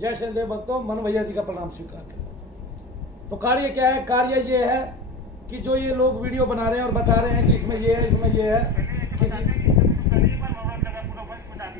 जय शनिदेव भक्तों, मनु भैया जी का प्रणाम स्वीकार करें। तो कार्य क्या है? कार्य ये है कि जो ये लोग वीडियो बना रहे हैं और बता रहे हैं कि इसमें ये है, इसमें ये है,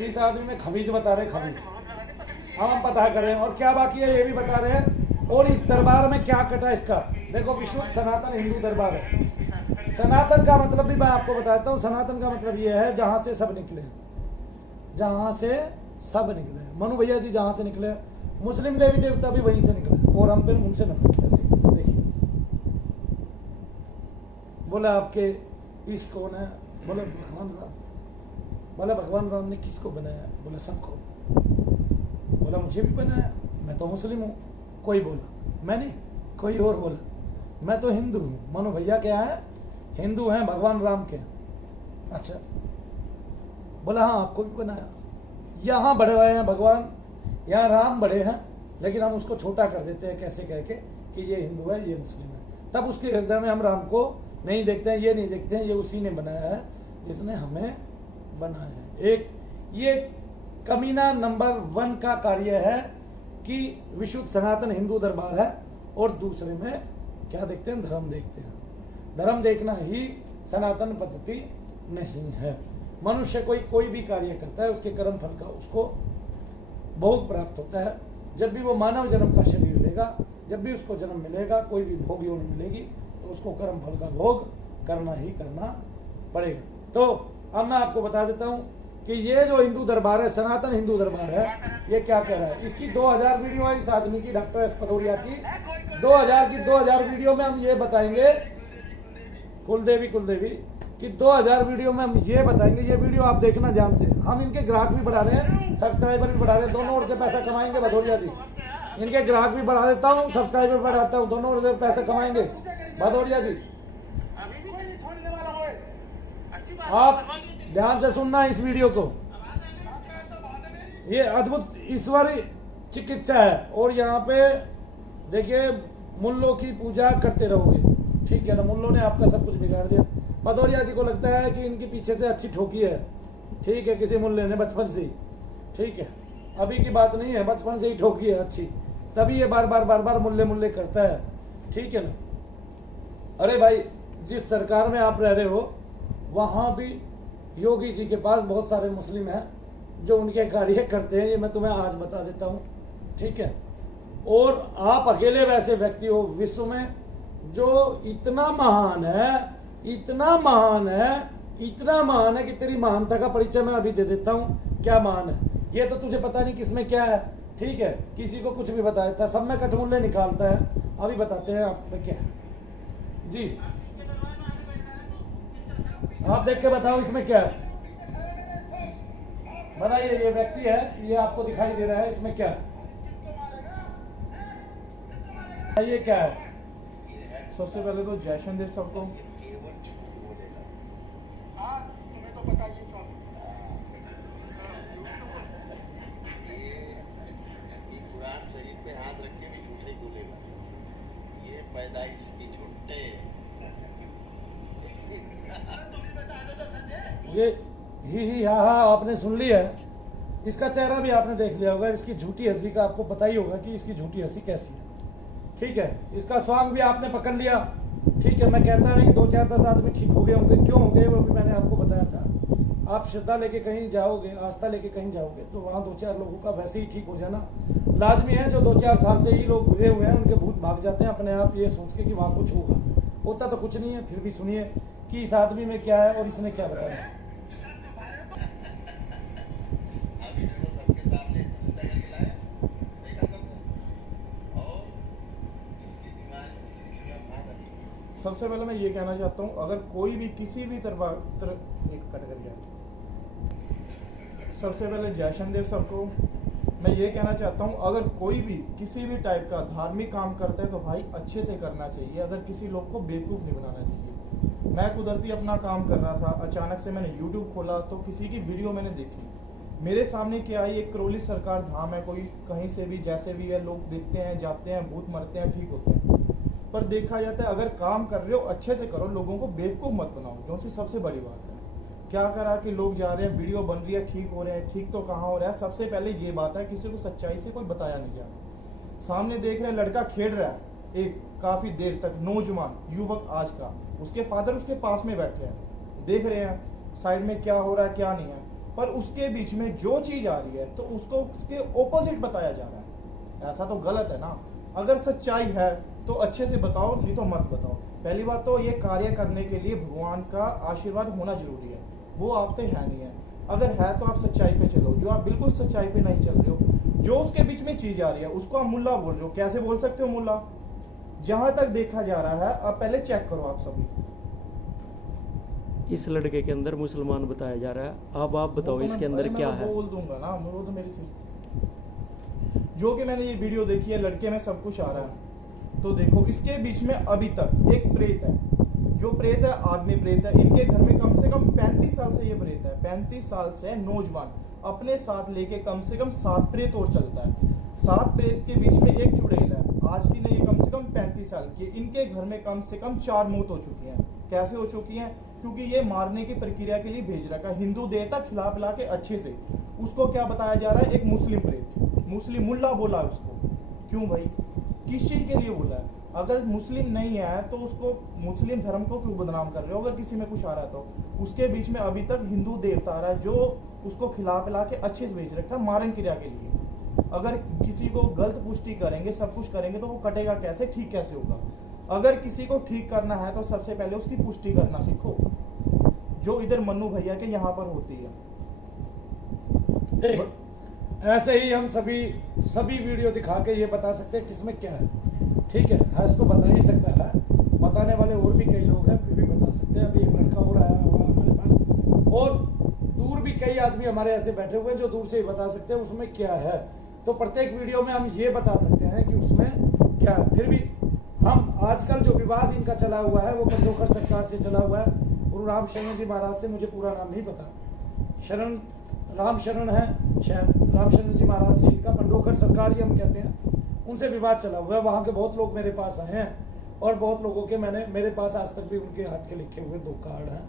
इस आदमी में खबीज बता रहे हैं, खबीज। हम पता करें और क्या बाकी है ये भी बता रहे हैं। और इस दरबार में क्या कटा इसका, देखो विश्व सनातन हिंदू दरबार है। सनातन का मतलब भी मैं आपको बताता हूँ। सनातन का मतलब ये है जहां से सब निकले, जहां से सब निकले। मनु भैया जी जहां से निकले, मुस्लिम देवी देवता भी वहीं से निकले और हम फिर उनसे नफरत कैसे। देखिए, बोले आपके इष्ट कौन है? बोले भगवान राम। बोला भगवान राम ने किसको बनाया? बोला सबको। बोला मुझे भी बनाया, मैं तो मुस्लिम हूँ। कोई बोला मैं नहीं, कोई और बोला मैं तो हिंदू हूँ। मनु भैया क्या है? हिंदू हैं, भगवान राम के। अच्छा, बोला हाँ आपको भी बनाया। यहाँ बड़े हुए हैं भगवान, यहाँ राम बड़े हैं, लेकिन हम उसको छोटा कर देते हैं कैसे कह के कि ये हिंदू है, ये मुस्लिम है। तब उसके हृदय में हम राम को नहीं देखते हैं, ये नहीं देखते हैं, ये उसी ने बनाया है जिसने हमें बनाया है। एक ये कमीना नंबर 1 का कार्य है कि विशुद्ध सनातन हिंदू दरबार है और दूसरे में क्या देखते हैं? धर्म देखते हैं। धर्म देखना ही सनातन पद्धति नहीं है। मनुष्य कोई भी कार्य करता है उसके कर्म फल का उसको भोग प्राप्त होता है। जब भी वो मानव जन्म का शरीर लेगा, जब भी उसको जन्म मिलेगा, कोई भी भोग योनि मिलेगी, तो उसको कर्म फल का भोग करना ही करना पड़ेगा। तो अब मैं आपको बता देता हूं कि ये जो हिंदू दरबार है, सनातन हिंदू दरबार है, ये क्या कह रहा है। इसकी 2000 वीडियो है इस आदमी की, डॉक्टर एस भदौरिया की 2000 वीडियो में हम ये बताएंगे, कुलदेवी कि 2000 वीडियो में हम ये बताएंगे। ये वीडियो आप देखना ध्यान से। हम इनके ग्राहक भी बढ़ा रहे हैं, सब्सक्राइबर भी बढ़ा रहे हैं, दोनों ओर से पैसा कमाएंगे भदौरिया जी। इनके ग्राहक भी बढ़ा देता हूँ, सब्सक्राइबर बढ़ाता हूँ, दोनों ओर से पैसा कमाएंगे भदौरिया जी। आप ध्यान से सुनना इस वीडियो को। ये अद्भुत ईश्वरी चिकित्सा है और यहाँ पे देखिए मुल्लों की पूजा करते रहोगे, ठीक है ना। मुल्लों ने आपका सब कुछ बिगाड़ दिया। भदौरिया जी को लगता है कि इनके पीछे से अच्छी ठोकी है, ठीक है, किसी मुल्ले ने बचपन से ही, ठीक है, अभी की बात नहीं है, बचपन से ही ठोकी है अच्छी, तभी ये बार बार मुल्ले करता है, ठीक है ना। अरे भाई, जिस सरकार में आप रह रहे हो वहां भी योगी जी के पास बहुत सारे मुस्लिम हैं जो उनके कार्य करते हैं, ये मैं तुम्हें आज बता देता हूं, ठीक है। और आप अकेले वैसे व्यक्ति हो विश्व में जो इतना महान है, इतना महान है कि तेरी महानता का परिचय मैं अभी दे देता हूं। क्या महान है ये तो तुझे पता नहीं किसमें क्या है, ठीक है। किसी को कुछ भी बता देता है, सब में कठमुल्ले निकालता है। अभी बताते हैं आप में क्या है जी, आप देख के बताओ इसमें क्या है। बताइए, ये व्यक्ति है, ये आपको दिखाई दे रहा है, इसमें क्या है? ये क्या है? सबसे पहले तो जय शनिदेव सबको। तुम्हें तो पता ही सब। ये कुरान शरीफ पे हाथ रख के भी झूठ नहीं बोलेगा, ये पैदाइश की झूठे। ये ही हा आपने सुन लिया है, इसका चेहरा भी आपने देख लिया होगा। इसकी झूठी हंसी का आपको पता ही होगा कि इसकी झूठी हंसी कैसी है, ठीक है। इसका स्वांग भी आपने पकड़ लिया, ठीक है। मैं कहता नहीं 2 4 10 आदमी ठीक हो गए होंगे, क्यों हो गए वो भी मैंने आपको बताया था। आप श्रद्धा लेके कहीं जाओगे, आस्था लेके कहीं जाओगे तो वहां 2 4 लोगों का वैसे ही ठीक हो जाना लाजमी है। जो 2 4 साल से ही लोग घुरे हुए हैं उनके भूत भाग जाते हैं अपने आप, ये सोच के कि वहां कुछ होता तो कुछ नहीं है। फिर भी सुनिए कि इस आदमी में क्या है और इसने क्या बताया। सबसे पहले मैं ये कहना चाहता हूँ, अगर कोई भी किसी भी सबसे पहले जय शनिदेव सबको। मैं ये कहना चाहता हूँ, अगर कोई भी किसी भी टाइप का धार्मिक काम करता है तो भाई अच्छे से करना चाहिए, अगर किसी लोग को बेवकूफ़ नहीं बनाना चाहिए। मैं कुदरती अपना काम कर रहा था, अचानक से मैंने यूट्यूब खोला तो किसी की वीडियो मैंने देखी, मेरे सामने क्या आई, एक करौली सरकार धाम है, कोई कहीं से भी जैसे भी है, लोग देखते हैं, जाते हैं, भूत मरते हैं, ठीक होते हैं। पर देखा जाता है अगर काम कर रहे हो अच्छे से करो, लोगों को बेवकूफ़ मत बनाओ, जो सी सबसे बड़ी बात है। क्या करा कि लोग जा रहे हैं, वीडियो बन रही है, ठीक हो रहे हैं। ठीक तो कहाँ हो रहा है? सबसे पहले ये बात है, किसी को सच्चाई से कोई बताया नहीं जा रहा। सामने देख रहे हैं लड़का खेल रहा है एक काफी देर तक, नौजवान युवक आज का, उसके फादर उसके पास में बैठे हैं, देख रहे हैं साइड में क्या हो रहा है क्या नहीं है, पर उसके बीच में जो चीज आ रही है तो उसको उसके ओपोजिट बताया जा रहा है। ऐसा तो गलत है ना। अगर सच्चाई है तो अच्छे से बताओ, नहीं तो मत बताओ। पहली बात तो ये कार्य करने के लिए भगवान का आशीर्वाद होना जरूरी है, वो आप पे है नहीं है। अगर है तो आप सच्चाई पे चलो। जो आप बिल्कुल सच्चाई पे नहीं चल रहे हो, जो उसके बीच में चीज आ रही है उसको आप मुल्ला बोल रहे हो। कैसे बोल सकते हो मुल्ला? जहां तक देखा जा रहा है, अब पहले चेक करो आप सभी। इस लड़के के अंदर मुसलमान बताया जा रहा है। अब आप बताओ इसके अंदर क्या है? बोल दूंगा ना, वो तो मेरी चीज जो कि मैंने ये वीडियो देखी है, लड़के में सब कुछ आ रहा है। तो देखो इसके बीच में अभी तक एक प्रेत है, जो प्रेत है आदमी प्रेत है। इनके घर में कम से कम 35 साल से ये प्रेत है, 35 साल से नौजवान अपने साथ लेके कम से कम 7 प्रेत और चलता है। 7 प्रेत के बीच में एक चुड़ैल है, आज की नहीं, कम से कम 35 साल की। इनके घर में कम से कम 4 मौत हो चुकी हैं। कैसे हो चुकी हैं? क्योंकि ये मारने की प्रक्रिया के लिए भेज रखा है हिंदू देवता, खिला पिला के अच्छे से। उसको क्या बताया जा रहा है? एक मुस्लिम प्रेत, मुस्लिम मुल्ला बोला उसको। क्यों भाई? किस चीज के लिए बोला है? अगर मुस्लिम नहीं है तो उसको, मुस्लिम धर्म को क्यों बदनाम कर रहे हो? अगर किसी में कुछ आ रहा है तो उसके बीच में अभी तक हिंदू देवता आ रहा है, जो उसको खिला पिला के अच्छे से भेज रखा है मारण क्रिया के लिए। अगर किसी को गलत पुष्टि करेंगे, सब कुछ करेंगे, तो वो कटेगा कैसे, ठीक कैसे होगा? अगर किसी को ठीक करना है तो सबसे पहले उसकी पुष्टि करना सीखो, जो इधर मन्नू भैया के यहाँ पर होती है। ऐसे ही हम सभी वीडियो दिखा के ये बता सकते हैं किसमें क्या है। ठीक है, हर्ष तो बता ही सकता है, बताने वाले और भी कई लोग हैं, फिर भी बता सकते हैं। अभी एक लड़का और आया हुआ हमारे पास, और दूर भी कई आदमी हमारे ऐसे बैठे हुए हैं जो दूर से ही बता सकते हैं उसमें क्या है। तो प्रत्येक वीडियो में हम ये बता सकते हैं कि उसमें क्या है। फिर भी हम आजकल जो विवाद इनका चला हुआ है वो पंडोकर सरकार से चला हुआ है। गुरु राम शरण जी महाराज से, मुझे पूरा नाम नहीं पता, शरण राम शरण है शायद, राम शरण जी महाराज से इनका, पंडोकर सरकार ही हम कहते हैं, उनसे विवाद चला हुआ है। वहां के बहुत लोग मेरे पास आए हैं और बहुत लोगों के मेरे पास आज तक भी उनके हाथ के लिखे हुए 2 कार्ड हैं।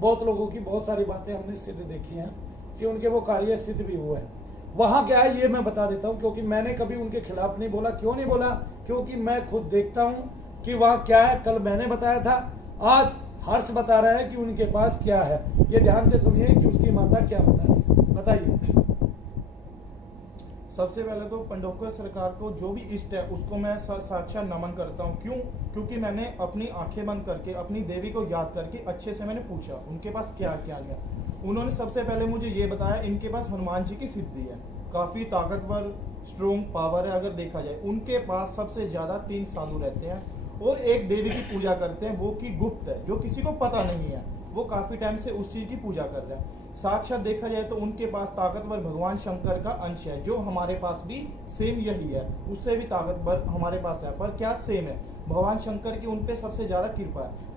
बहुत लोगों की बहुत सारी बातें हमने सिद्ध देखी हैं कि उनके वो कार्य सिद्ध भी हुए हैं। वहां क्या है ये मैं बता देता हूं, क्योंकि मैंने कभी उनके खिलाफ नहीं बोला। क्यों नहीं बोला? क्योंकि मैं खुद देखता हूं कि वहां क्या है। कल मैंने बताया था, आज हर्ष बता रहा है कि उनके पास क्या है। ये ध्यान से सुनिए कि उसकी माता क्या बता रही है, बताइए। सबसे पहले तो पंडोकर सरकार को जो भी इष्ट है उसको मैं साक्षात नमन करता हूँ। क्यों? क्योंकि मैंने अपनी आंखें बंद करके अपनी देवी को याद करके अच्छे से मैंने पूछा उनके पास क्या क्या लिया। उन्होंने सबसे पहले मुझे ये बताया इनके पास हनुमान जी की सिद्धि है, काफी ताकतवर स्ट्रोंग पावर है। अगर देखा जाए उनके पास सबसे ज्यादा 3 साधु रहते हैं और एक देवी की पूजा करते हैं, वो की गुप्त है, जो किसी को पता नहीं है। वो काफी टाइम से उस चीज की पूजा कर रहे हैं। साक्षात देखा जाए तो उनके पास ताकतवर भगवान शंकर का अंश है, जो हमारे पास भी सेम यही है, उससे भी ताकतवर हमारे पास है। पर क्या सेम है? भगवान शंकर की उनपे सबसे ज्यादा कृपा है।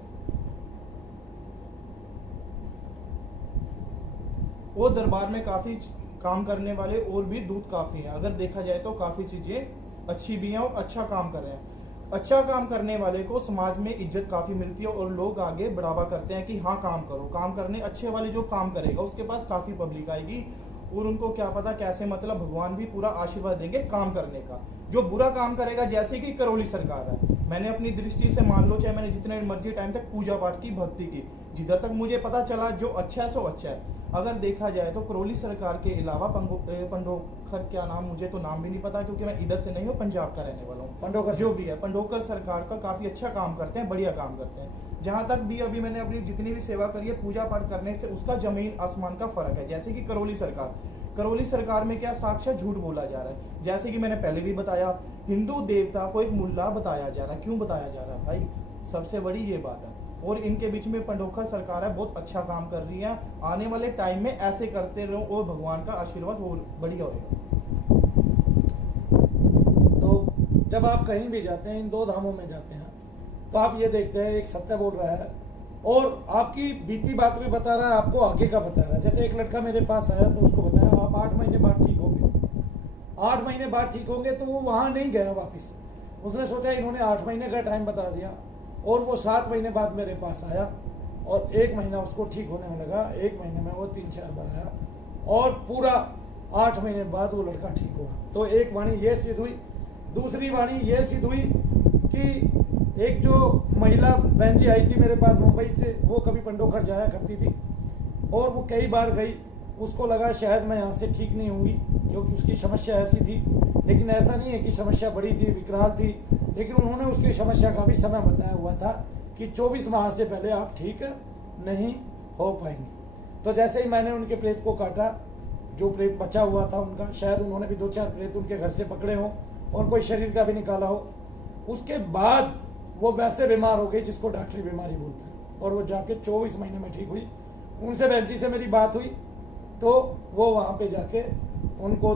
और दरबार में काफी काम करने वाले और भी दूत काफी हैं। अगर देखा जाए तो काफी चीजें अच्छी भी हैं और अच्छा काम कर रहे हैं। अच्छा काम करने वाले को समाज में इज्जत काफी मिलती है और लोग आगे बढ़ावा करते हैं कि हाँ काम करो। काम करने अच्छे वाले जो काम करेगा उसके पास काफी पब्लिक आएगी और उनको क्या पता कैसे, मतलब भगवान भी पूरा आशीर्वाद देंगे काम करने का। जो बुरा काम करेगा, जैसे कि करौली सरकार है, मैंने अपनी दृष्टि से मान लो, चाहे मैंने जितने मर्जी टाइम तक पूजा पाठ की, भक्ति की, जिधर तक मुझे पता चला जो अच्छा है सो अच्छा है। अगर देखा जाए तो करौली सरकार के अलावा पंडोकर, क्या नाम, मुझे तो नाम भी नहीं पता क्योंकि मैं इधर से नहीं हूँ, पंजाब का रहने वाला हूँ। पंडोकर जो भी है, पंडोकर सरकार का काफी अच्छा काम करते हैं, बढ़िया काम करते हैं। जहां तक भी अभी मैंने अपनी जितनी भी सेवा करी है पूजा पाठ करने से, उसका जमीन आसमान का फर्क है। जैसे कि करौली सरकार में क्या साक्षात झूठ बोला जा रहा है। जैसे कि मैंने पहले भी बताया, हिंदू देवता को एक मुल्ला बताया जा रहा है। क्यों बताया जा रहा है भाई? सबसे बड़ी ये बात है। और इनके बीच में पंडोकर सरकार है, बहुत अच्छा काम कर रही है। आने वाले टाइम में ऐसे करते रहो और भगवान का आशीर्वाद और बढ़िया होगा। तो जब आप कहीं भी जाते हैं, इन 2 धामों में जाते हैं, तो आप ये देखते हैं एक सत्य बोल रहा है और आपकी बीती बात भी बता रहा है, आपको आगे का बता रहा है। जैसे एक लड़का मेरे पास आया तो उसको बताया आप 8 महीने बाद ठीक होंगे, 8 महीने बाद ठीक होंगे। तो वो वहां नहीं गया वापिस, उसने सोचा इन्होंने 8 महीने का टाइम बता दिया और वो 7 महीने बाद मेरे पास आया और 1 महीना उसको ठीक होने में लगा। 1 महीने में वो 3-4 बार आया और पूरा 8 महीने बाद वो लड़का ठीक हुआ। तो एक वाणी ये सिद्ध हुई। दूसरी वाणी ये सिद्ध हुई कि एक जो महिला बहन जी आई थी मेरे पास मुंबई से, वो कभी पंडोखर जाया करती थी और वो कई बार गई। उसको लगा शायद मैं यहाँ से ठीक नहीं होंगी क्योंकि उसकी समस्या ऐसी थी, लेकिन ऐसा नहीं है कि समस्या बड़ी थी, विकराल थी, लेकिन उन्होंने उसकी समस्या का भी समय बताया हुआ था कि 24 माह से पहले आप ठीक नहीं हो पाएंगे। तो जैसे ही मैंने उनके प्रेत को काटा, जो प्रेत बचा हुआ था उनका, शायद उन्होंने भी 2-4 प्रेत उनके घर से पकड़े हो और कोई शरीर का भी निकाला हो, उसके बाद वो वैसे बीमार हो गई जिसको डॉक्टरी बीमारी बोलते हैं, और वो जाके 24 महीने में ठीक हुई। उनसे बहन जी से मेरी बात हुई तो वो वहाँ पे जाके उनको,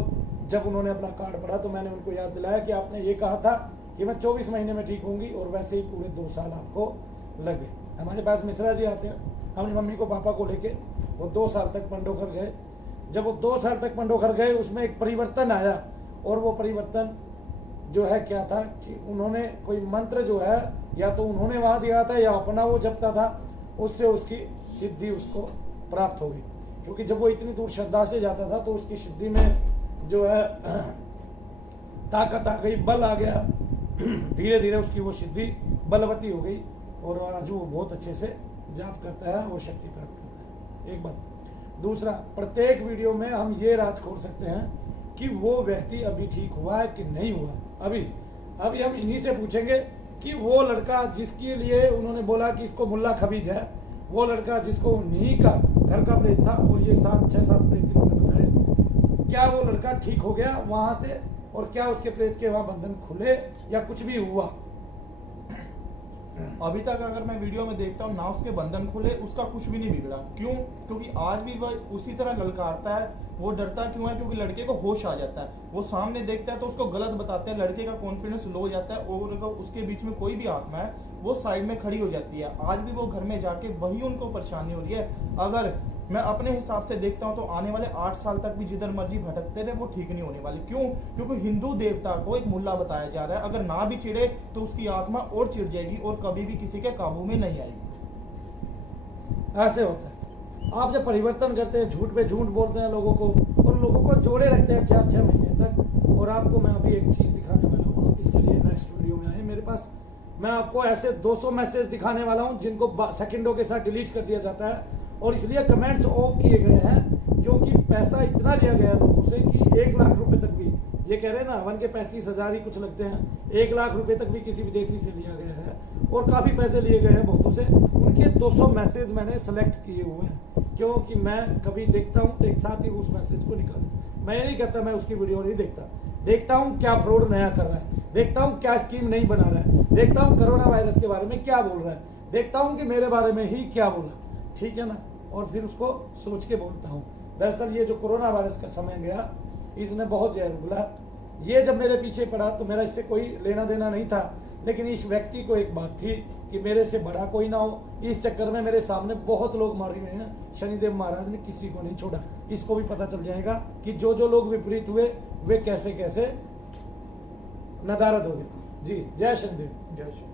जब उन्होंने अपना कार्ड पढ़ा तो मैंने उनको याद दिलाया कि आपने ये कहा था कि मैं 24 महीने में ठीक होंगी, और वैसे ही पूरे 2 साल आपको लगे। हमारे पास मिश्रा जी आते हैं, हमने मम्मी को पापा को लेके वो 2 साल तक पंडोखर गए। जब वो 2 साल तक पंडोखर गए, उसमें एक परिवर्तन आया, और वो परिवर्तन जो है क्या था कि उन्होंने कोई मंत्र जो है या तो उन्होंने वहां दिया था या अपना वो जपता था, उससे उसकी सिद्धि उसको प्राप्त हो गई। क्योंकि जब वो इतनी दूर श्रद्धा से जाता था तो उसकी सिद्धि में जो है ताकत आ गई, बल आ गया, धीरे धीरे उसकी वो सिद्धि बलवती हो गई, और आज वो बहुत अच्छे से जाप करता है, वो शक्ति प्राप्त करता है। एक बात। दूसरा, प्रत्येक वीडियो में हम ये राज खोल सकते हैं कि वो व्यक्ति अभी ठीक हुआ है कि नहीं हुआ। अभी हम इन्हीं से पूछेंगे कि वो लड़का जिसके लिए उन्होंने बोला कि इसको मुल्ला खबीज है, वो लड़का जिसको उन्हीं का घर का प्रेत था, और ये 6-7 प्रेत इन्होंने बताए, क्या वो लड़का ठीक हो गया वहां से, और क्या उसके प्रेत के वहां बंधन खुले या कुछ भी हुआ? अभी तक अगर मैं वीडियो में देखता हूँ ना उसके बंधन खुले, उसका कुछ भी नहीं बिगड़ा। क्यों? क्योंकि आज भी वह उसी तरह ललकारता है। वो डरता क्यों है? क्योंकि लड़के को होश आ जाता है, वो सामने देखता है तो उसको गलत बताते हैं, लड़के का कॉन्फिडेंस लो हो जाता है, और उसके बीच में कोई भी आत्मा है वो साइड में खड़ी हो जाती है। आज भी वो घर में जाके वही उनको परेशानी हो रही है। अगर मैं अपने हिसाब से देखता हूँ तो आने वाले 8 साल तक भी जिधर मर्जी भटकते रहे, वो ठीक नहीं होने वाली। क्यों? क्योंकि हिंदू देवता को एक मुल्ला बताया जा रहा है, अगर ना भी चिढ़े तो उसकी आत्मा और चिढ़ जाएगी और कभी भी किसी के काबू में नहीं आएगी। ऐसे होता है। आप जब परिवर्तन करते हैं, झूठ पे झूठ बोलते हैं लोगों को, और लोगों को जोड़े रखते हैं 4-6 महीने तक। और आपको मैं अभी एक चीज दिखाने वाला हूँ, आप इसके लिए नेक्स्ट वीडियो में आए मेरे पास। मैं आपको ऐसे 200 मैसेज दिखाने वाला हूँ जिनको सेकंडों के साथ डिलीट कर दिया जाता है, और इसलिए कमेंट्स ऑफ किए गए हैं क्योंकि पैसा इतना लिया गया है लोगों से कि 1 लाख रुपए तक भी, ये कह रहे हैं ना हवन के 35,000 ही कुछ लगते हैं, 1 लाख रुपए तक भी किसी विदेशी से लिया गया है, और काफी पैसे लिए गए हैं बहुतों से। उनके 200 मैसेज मैंने सेलेक्ट किए हुए हैं, क्योंकि मैं कभी देखता हूँ तो एक साथ ही उस मैसेज को निकाल दूं। मैं नहीं कहता मैं उसकी वीडियो नहीं देखता हूँ क्या फ्रॉड नया कर रहा है, देखता हूँ क्या स्कीम नहीं बना रहा है, देखता हूँ कोरोना वायरस के बारे में क्या बोल रहा है, देखता हूँ कि मेरे बारे में ही क्या बोला, ठीक है ना, और फिर उसको सोच के बोलता हूँ। दरअसल ये जो कोरोना वायरस का समय गया, इसने बहुत जहर उगला। ये जब मेरे पीछे पड़ा तो मेरा इससे कोई लेना देना नहीं था, लेकिन इस व्यक्ति को एक बात थी कि मेरे से बड़ा कोई ना हो। इस चक्कर में मेरे सामने बहुत लोग मारे गए हैं, शनिदेव महाराज ने किसी को नहीं छोड़ा। इसको भी पता चल जाएगा कि जो जो लोग विपरीत हुए वे कैसे कैसे नदारद हो गए। जी, जय शनिदेव। जय श्री